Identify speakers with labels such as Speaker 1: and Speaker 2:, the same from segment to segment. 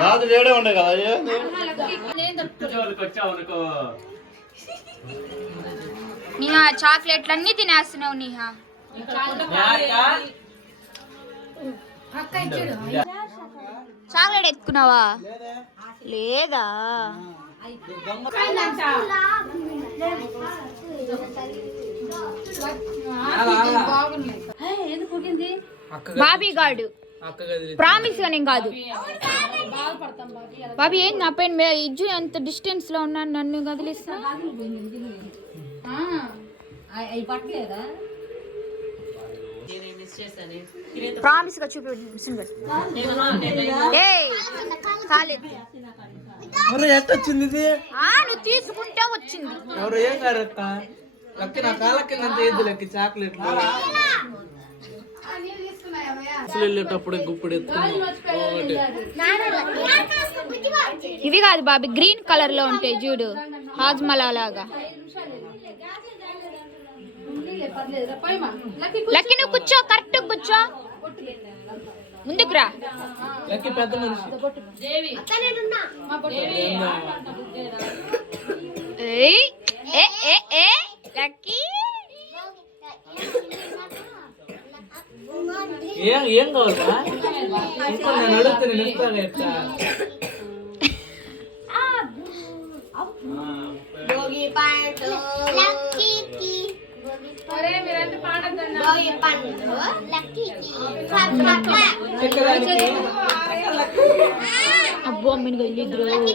Speaker 1: రాదు వేడే ఉండే కదా?
Speaker 2: నిహా చాక్లెట్లన్నీ తినేస్తున్నావు నిహా. చాక్లెట్ ఎత్తుకున్నావా? లేదా? బాబీ గాడు. ప్రామిస్గా నేను కాదు. బాబీ ఏం నా పైన ఇజ్జు ఎంత డిస్టెన్స్లో ఉన్నాను నన్ను కదిలిస్తా ప్రామిస్గా చూపి ఏయ్ కాలేదు.
Speaker 3: మరి ఎట్ట వచ్చింది ఇది?
Speaker 2: ఆ నువ్వు తీసుకుంటే వచ్చింది.
Speaker 3: ఎవరు ఏం కారక్క లక్కి నా కాళ్ళ కింద చాక్లెట్లు? అసలు వెళ్ళేటప్పుడు గుప్పుడు ఎత్తుకున్నాం. ఒకటి.
Speaker 2: ఇవి కాదు బాబీ గ్రీన్ కలర్లో ఉంటాయి చూడు. హాజ్మలా లాగా. లక్కీ నువ్వు కూర్చో కరెక్ట్ కూర్చో. ముందుకు రా.
Speaker 3: లక్కి పెద్ద మనిషి.
Speaker 2: ఏయ్, ఏ ఏ ఏ లక్కీ.
Speaker 3: ఏం ఏం కావాలా నేను అడిగితే నేను ఇస్తాను
Speaker 2: అబ్బో. అమ్మిని వెళ్ళిద్దరు
Speaker 3: వెరీ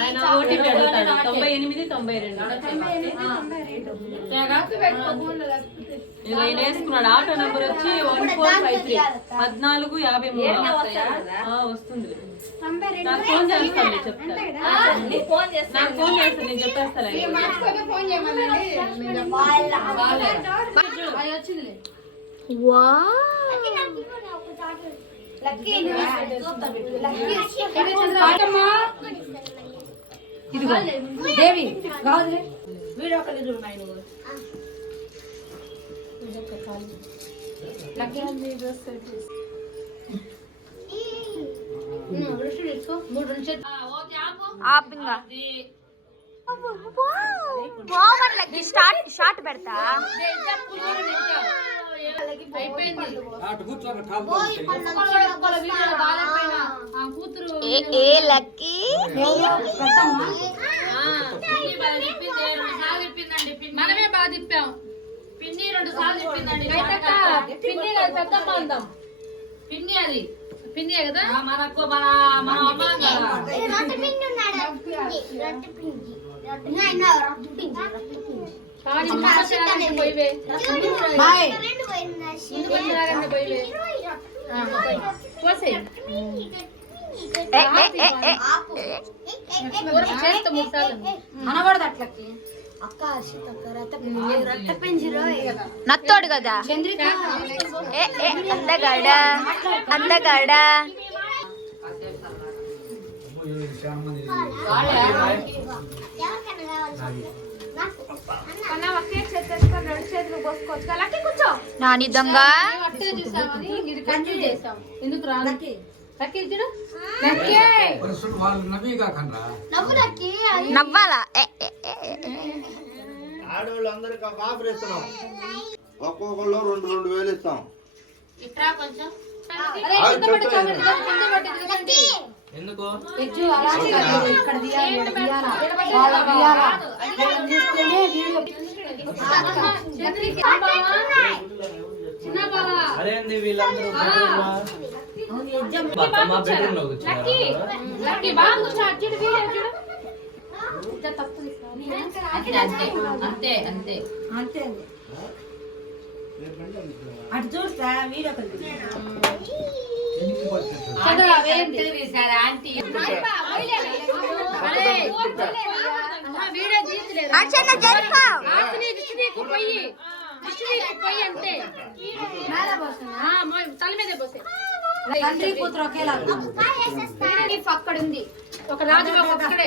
Speaker 4: ఆయన ఓటీపీ అడుగుతాడు. తొంభై ఎనిమిది తొంభై రెండు. ఆయన వేసుకున్నాడు. ఆటో నెంబర్ వచ్చి వన్ ఫోర్ ఫైవ్ త్రీ. పద్నాలుగు యాభై మూడు. వస్తుంది. నాకు ఫోన్ చేస్తాను నేను చెప్తాను నాకు ఫోన్ చేస్తాను నేను చెప్పేస్తాను
Speaker 2: వా
Speaker 5: దేవి కాదు
Speaker 2: షార్ట్ పెడతా. ఏ ఏ లక్కీ?
Speaker 4: మనమే బాగా తిప్పాం. పిన్ని రెండు సార్లు తిప్పిందండి పిన్ని కాదు పెద్ద అందం. పిన్ని అది. పిన్ని కదా? మన అక్క- మన మన అమ్మ కదా
Speaker 5: అనబడదు అట్లకి.
Speaker 2: నత్తోడు కదా? అందగాడ? అందగాడ? నాని దొంగ
Speaker 4: ఎందుకు రా
Speaker 2: నవ్వాలా.
Speaker 1: ఆడవాళ్ళందరికీ ఆఫర్ ఇస్తున్నాం. ఒక్కొక్కళ్ళు రెండు రెండు వేలు ఇస్తాం.
Speaker 3: ఎందుకు?
Speaker 5: ఎజ్జు అలాగే కాదు,
Speaker 3: అదేంది వీళ్ళందరూ మా-
Speaker 4: బెడ్రూమ్లో అంతే అంతే అంతే
Speaker 5: అటు చూస్తా వీడియో
Speaker 4: ఆంటీ
Speaker 2: అర్చన జరుపు
Speaker 4: పొయ్యి. దిష్టి తీయకు పొయ్యి అంతే. తల మీదే పోసే.
Speaker 5: తండ్రి కూతురు ఒకేలా.
Speaker 2: అక్కడ ఉంది.
Speaker 4: ఒక రాజు ఒక్కడే.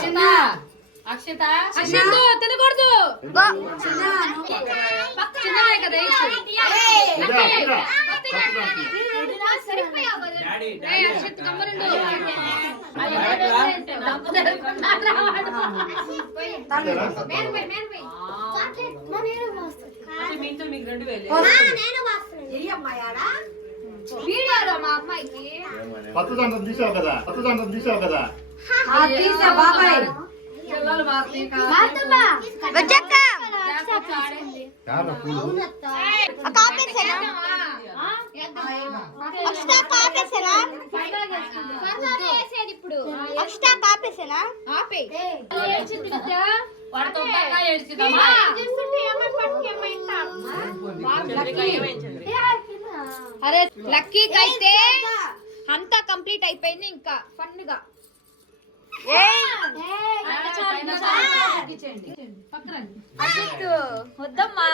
Speaker 5: చిన్న.
Speaker 4: అక్షిత. అక్షిందు తినకూడదు.
Speaker 5: చిన్న.
Speaker 4: కదా ఇచ్చు.
Speaker 1: ఇదా, ఇదా. కొత్తదంట.
Speaker 3: డాడీ
Speaker 4: ఏయ్,
Speaker 3: డాడీ
Speaker 4: అక్షిత్ గమ్మునుండు.
Speaker 1: ఏమని? కొత్తదండం తీసావు కదా కొత్తదండం తీసావు కదా
Speaker 5: ఆ తీసే బాబాయ్
Speaker 4: పిల్లలు వాసనే
Speaker 2: అరే లక్కీకి అయితే అంతా కంప్లీట్ అయిపోయింది ఇంకా
Speaker 4: ఫన్గా.
Speaker 2: వద్దమ్మా.